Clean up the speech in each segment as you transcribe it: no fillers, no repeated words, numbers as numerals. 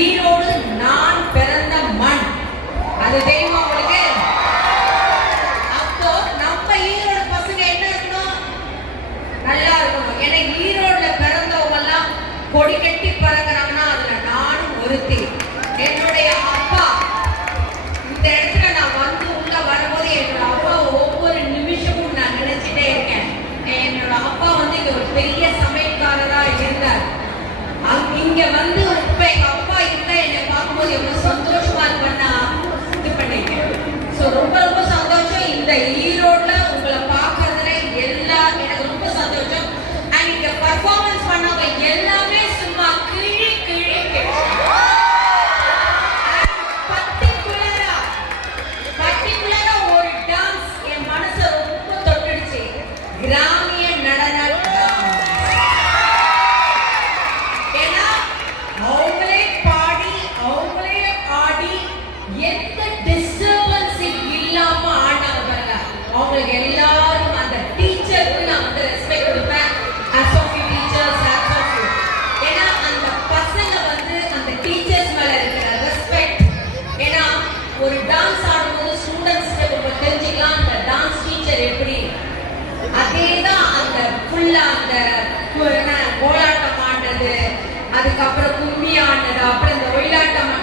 ஈரோடு நான் பிறந்த மண். அது தெரியுமா உங்களுக்கு? அப்போ நம்ம ஈரோடு பசங்க என்ன இருக்கணும்? நல்லா இருக்கணும். ஏன்னா ஈரோடுல பிறந்தவங்க எல்லாம் கொடி கட்டி பறக்குறாங்கன்னா அதுல நானும் ஒருத்தி. என்னுடைய அப்பா இந்த இடத்துல நான் வந்து உள்ள வரும்போது என்னோட அப்பா ஒவ்வொரு நிமிஷமும் நான் நினைச்சிட்டே இருக்கேன். என்னோட அப்பா வந்து இங்க ஒரு பெரிய சமையல்காரரா இருந்தார். இங்க வந்து இப்ப எங்க அப்பா இருந்தா என்னை பார்க்கும்போது எவ்வளவு சந்தோஷமா இருப்பேன்னா இது பண்ணிருக்கேன். ஸோ ரொம்ப ரொம்ப சந்தோஷம். இந்த ஈரோட்ல உங்களை பார்க்கறதுல எனக்கு ரொம்ப சந்தோஷம். அண்ட் இங்க பர்ஃபார்மன்ஸ் பண்ணவங்க எல்லாமே சும்மா கிழி கிழி பர்டிகுலரா ஒரு டான்ஸ் என் மனசை ரொம்ப தொட்டுடுச்சு. கிராமிய நடன அவங்களுக்கு எல்லாரும் அந்த டீச்சருக்கு நான் வந்து ரெஸ்பெக்ட் கொடுப்பேன். Hats off you teachers, hats off you. ஏன்னா அந்த பசங்க வந்து அந்த டீச்சர்ஸ் மேல இருக்கிற ரெஸ்பெக்ட். ஏன்னா ஒரு டான்ஸ் ஆடும்போது ஸ்டூடெண்ட்ஸ்க்கு நம்ம தெரிஞ்சுக்கலாம் அந்த டான்ஸ் டீச்சர் எப்படி. அதேதான் அந்த ஃபுல்லா அந்த கோலாட்டம் ஆடுறது, அதுக்கப்புறம் கும்மி ஆடுறது, அப்புறம் இந்த ஒயிலாட்டம்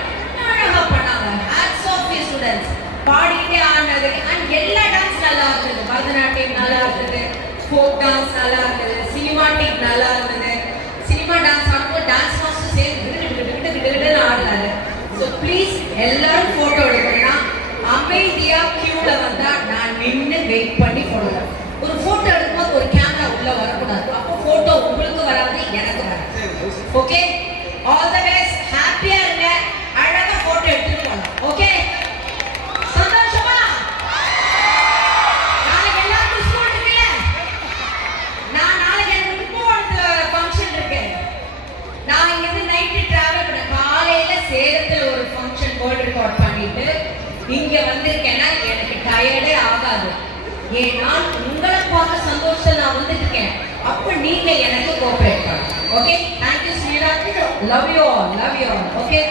அழகா பண்ணாங்க. Hats off you students. பாடிட்டே ஆடுறது அண்ட் எல்லா டான்ஸ் நல்லா இருந்தது. பரதநாட்டியம் நல்லா இருந்தது, ஃபோக் டான்ஸ் நல்லா இருந்தது, சினிமாட்டிக் நல்லா இருந்தது. சினிமா டான்ஸ் ஆடும்போது டான்ஸ் மாஸ்டர் சேர்ந்து ஆடுறாரு. ஸோ ப்ளீஸ் எல்லாரும் போட்டோ எடுக்கணும்னா அமைதியா கியூல வந்தா நான் நின்று வெயிட் பண்ணி போடுவேன். ஒரு போட்டோ எடுக்கும்போது ஒரு கேமரா உள்ள வரக்கூடாது. அப்போ போட்டோ உங்களுக்கு வராது, எனக்கு வராது. Okay, all the best. ஹாப்பியா இருங்க, அழகா போட்டோ எடுத்துட்டு போகலாம். ஓகே, சேலத்துல ஒரு ஃபங்க்ஷன் வேர்ல்ட் ரெக்கார்ட் பண்ணிட்டு இங்க வந்திருக்கேன்னா எனக்கு டயர்டே ஆகாது. ஏன்னா உங்களை பார்க்க சந்தோஷம் நான் வந்துருக்கேன். அப்ப நீங்க எனக்கு கோஆபரேட் பண்ணுங்க. Okay, thank you Sriraj. Love you all. Okay.